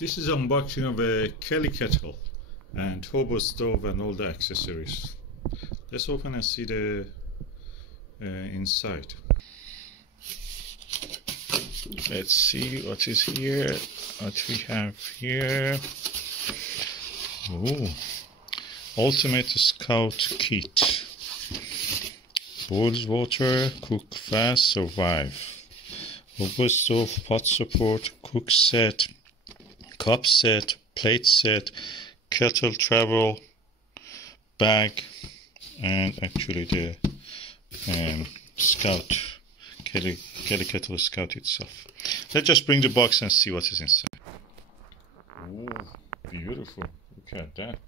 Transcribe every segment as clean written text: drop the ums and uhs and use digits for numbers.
This is unboxing of a Kelly Kettle and Hobo Stove and all the accessories. Let's open and see the inside. Let's see what is here, what we have here. Oh, Ultimate Scout Kit. Boils water, cook fast, survive. Hobo Stove, pot support, cook set, cup set, plate set, kettle travel bag, and actually the Scout Kelly Kettle Scout itself. Let's just bring the box and see what is inside. Oh, beautiful! Look at that.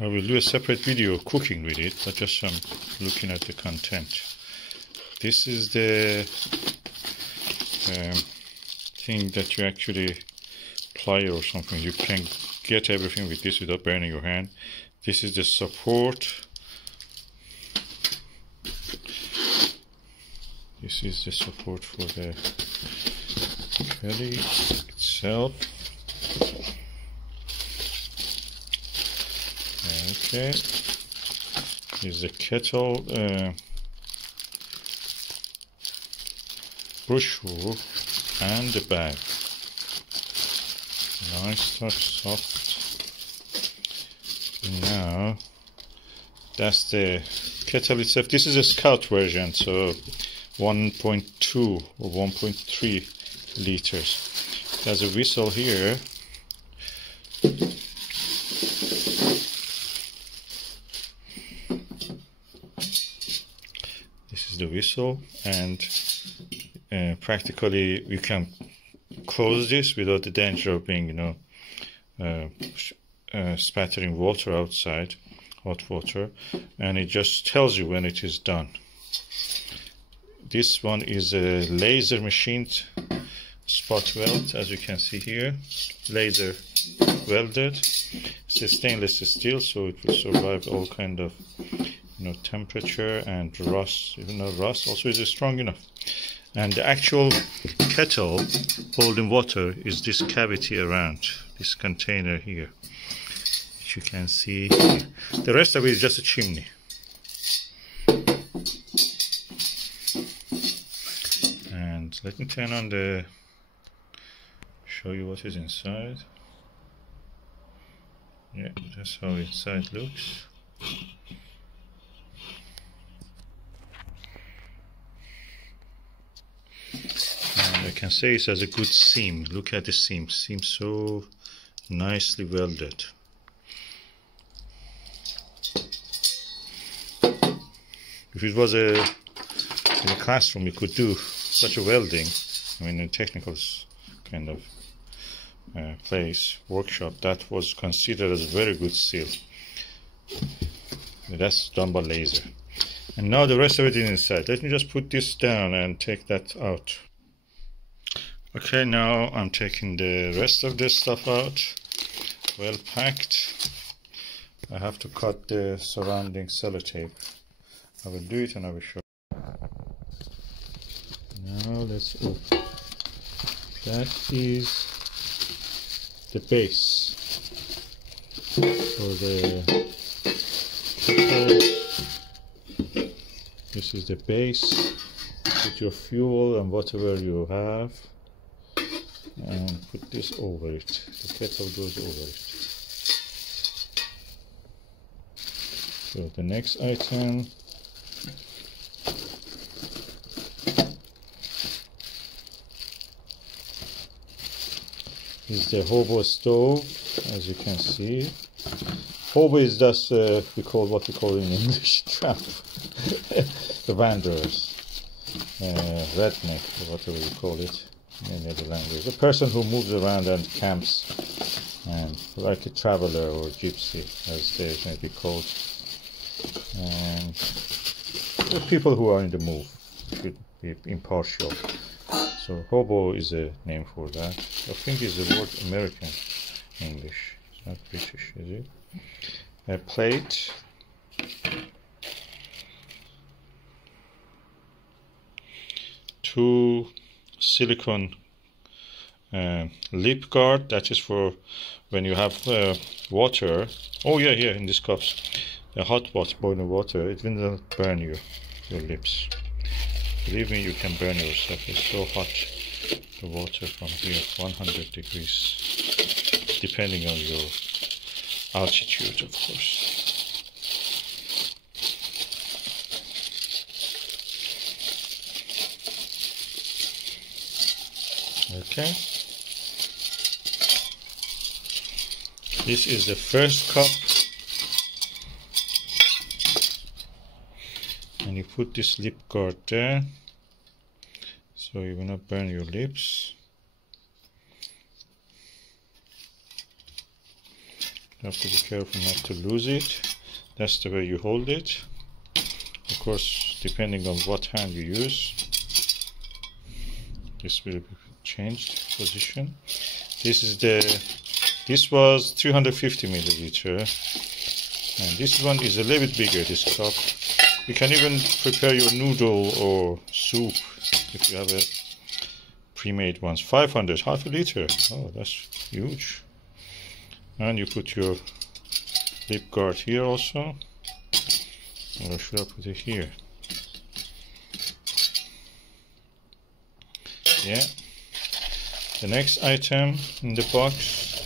I will do a separate video cooking with it, but just I'm looking at the content. This is the thing that you actually apply or something. You can get everything with this without burning your hand. This is the support. This is the support for the Kelly itself. Okay, here's the kettle brochure and the bag. Nice touch, soft. Now that's the kettle itself. This is a Scout version, so 1.2 or 1.3 liters. There's a whistle here. This is the whistle, and practically you can close this without the danger of being, spattering water outside, hot water, and it just tells you when it is done. This one is a laser machined spot weld, as you can see here, laser welded. It's a stainless steel, so it will survive all kind of temperature and rust. Even though rust also is strong enough. And the actual kettle holding water is this cavity around this container here, which you can see here. The rest of it is just a chimney. And let me turn on the, show you what is inside. Yeah, that's how inside looks. And I can say it has a good seam. Look at the seam. Seems so nicely welded. If it was in a classroom, you could do such a welding. I mean, in a technical kind of place, workshop, that was considered as a very good seal. That's done by laser. And now the rest of it is inside. Let me just put this down and take that out. Okay, now I'm taking the rest of this stuff out. Well packed. I have to cut the surrounding sellotape. I will do it and I will show you. Now let's open. That is the base for the kettle. This is the base. Put your fuel and whatever you have, and put this over it. The kettle goes over it. So the next item is the Hobo Stove, as you can see. Hobo is just what we call in English tramp. The wanderers, redneck, or whatever you call it in any other language. A person who moves around and camps, and like a traveler or gypsy, as they may be called. And the people who are in the move should be impartial. So hobo is a name for that. I think it's the word American English. It's not British, is it? A plate. Two silicone lip guard, that is for when you have water. Oh yeah, here in these cups, the hot water, boiling water, it will not burn your lips. Believe me, you can burn yourself. It's so hot, the water from here, 100 degrees, depending on your altitude, of course. Okay, this is the first cup, and you put this lip guard there so you will not burn your lips. You have to be careful not to lose it. That's the way you hold it. Of course, depending on what hand you use, this will be changed position. This was 350 milliliter, and this one is a little bit bigger, this cup. You can even prepare your noodle or soup if you have a pre-made ones. 500, half a liter. Oh, that's huge. And you put your lip guard here also, or should I put it here? Yeah. The next item in the box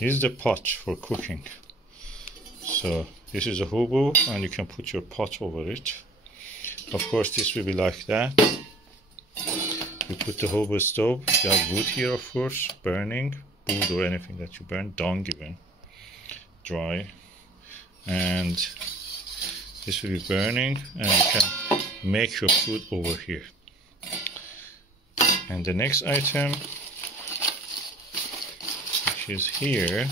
is the pot for cooking. So this is a hobo, and you can put your pot over it. Of course, this will be like that. You put the hobo stove. You have wood here, of course, burning wood or anything that you burn, dung even, dry, and this will be burning, and you can make your food over here. And the next item, which is here,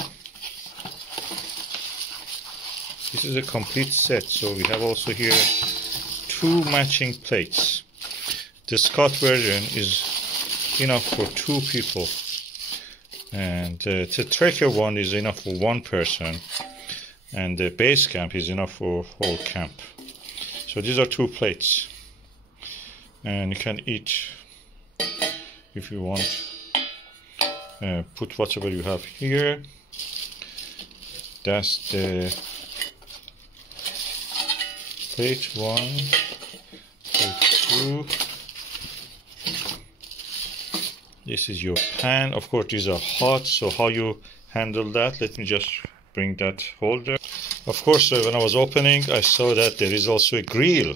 this is a complete set. So we have also here 2 matching plates. The Scott version is enough for 2 people, and the Trekker one is enough for 1 person, and the base camp is enough for whole camp. So these are 2 plates, and you can eat if you want. Put whatever you have here. That's the plate 1, plate 2. This is your pan. Of course, these are hot, so how you handle that? Let me just bring that holder. Of course, when I was opening, I saw that there is also a grill.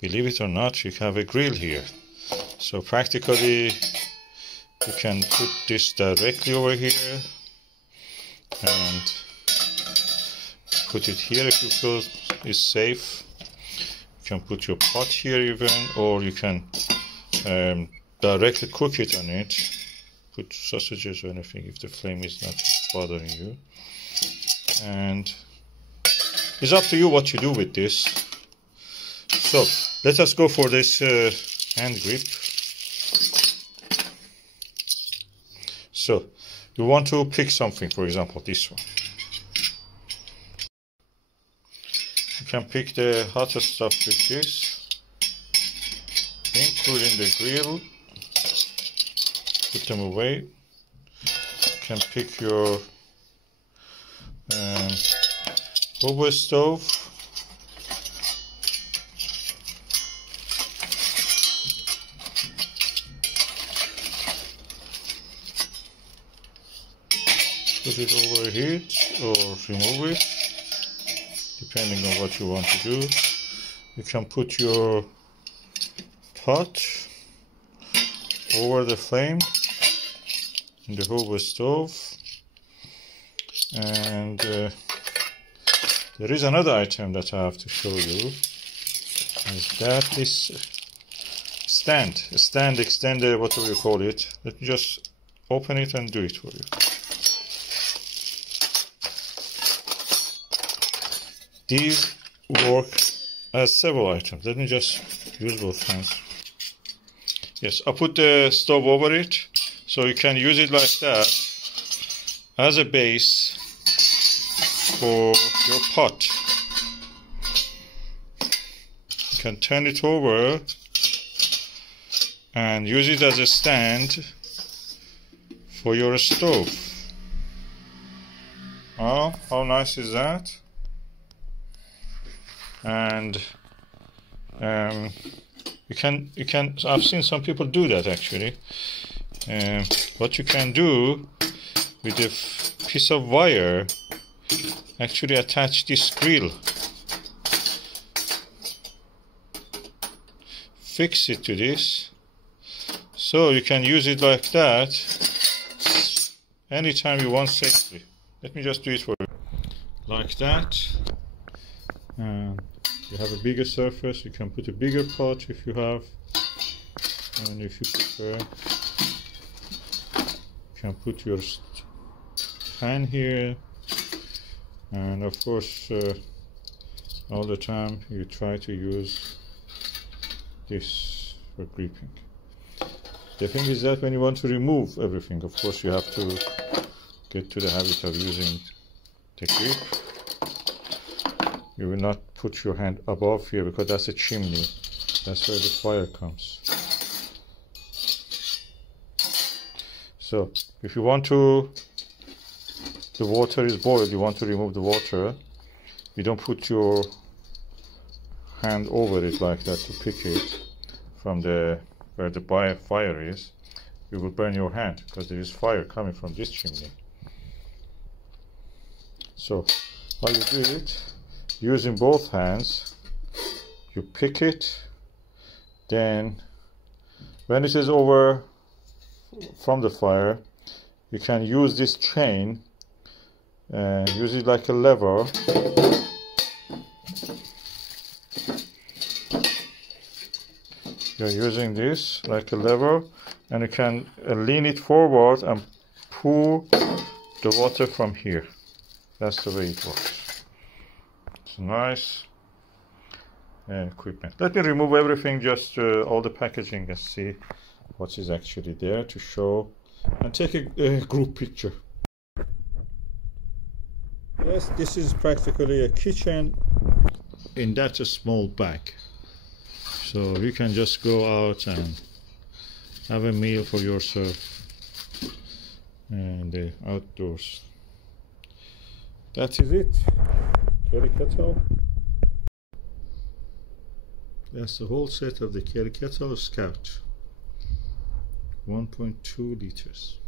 Believe it or not, you have a grill here. So practically, you can put this directly over here and put it here if you feel it's safe. You can put your pot here even, or you can directly cook it on it. Put sausages or anything if the flame is not bothering you. And it's up to you what you do with this. So let us go for this hand grip. So you want to pick something, for example this one. You can pick the hottest stuff with this, including the grill. Put them away. You can pick your Hobo stove. Put it over here or remove it, depending on what you want to do. You can put your pot over the flame in the Hobo stove. And there is another item that I have to show you, is that this stand extender, whatever you call it. Let me just open it and do it for you. These work has several items. Let me just use both hands. Yes, I put the stove over it, so you can use it like that as a base for your pot. You can turn it over and use it as a stand for your stove. Oh, how nice is that? And you can. I've seen some people do that actually. What you can do with a piece of wire, actually attach this grill, fix it to this, so you can use it like that anytime you want safely. Let me just do it for you. Like that. You have a bigger surface, you can put a bigger pot if you have, and if you prefer, you can put your pan here, and of course all the time you try to use this for gripping. The thing is that when you want to remove everything, of course you have to get to the habit of using the grip. You will not put your hand above here because that's a chimney. That's where the fire comes. So if you want to, the water is boiled, you want to remove the water, you don't put your hand over it like that to pick it from where the fire is. You will burn your hand because there is fire coming from this chimney. So while you do it, using both hands, you pick it, then when it is over from the fire, you can use this chain and use it like a lever. You're using this like a lever, and you can lean it forward and pour the water from here. That's the way it works. It's nice equipment. Let me remove everything, just all the packaging, and see what is actually there to show, and take a group picture. Yes, this is practically a kitchen in that small bag. So you can just go out and have a meal for yourself and outdoors. That is it. Kelly Kettle. That's the whole set of the Kelly Kettle Scout. 1.2 liters.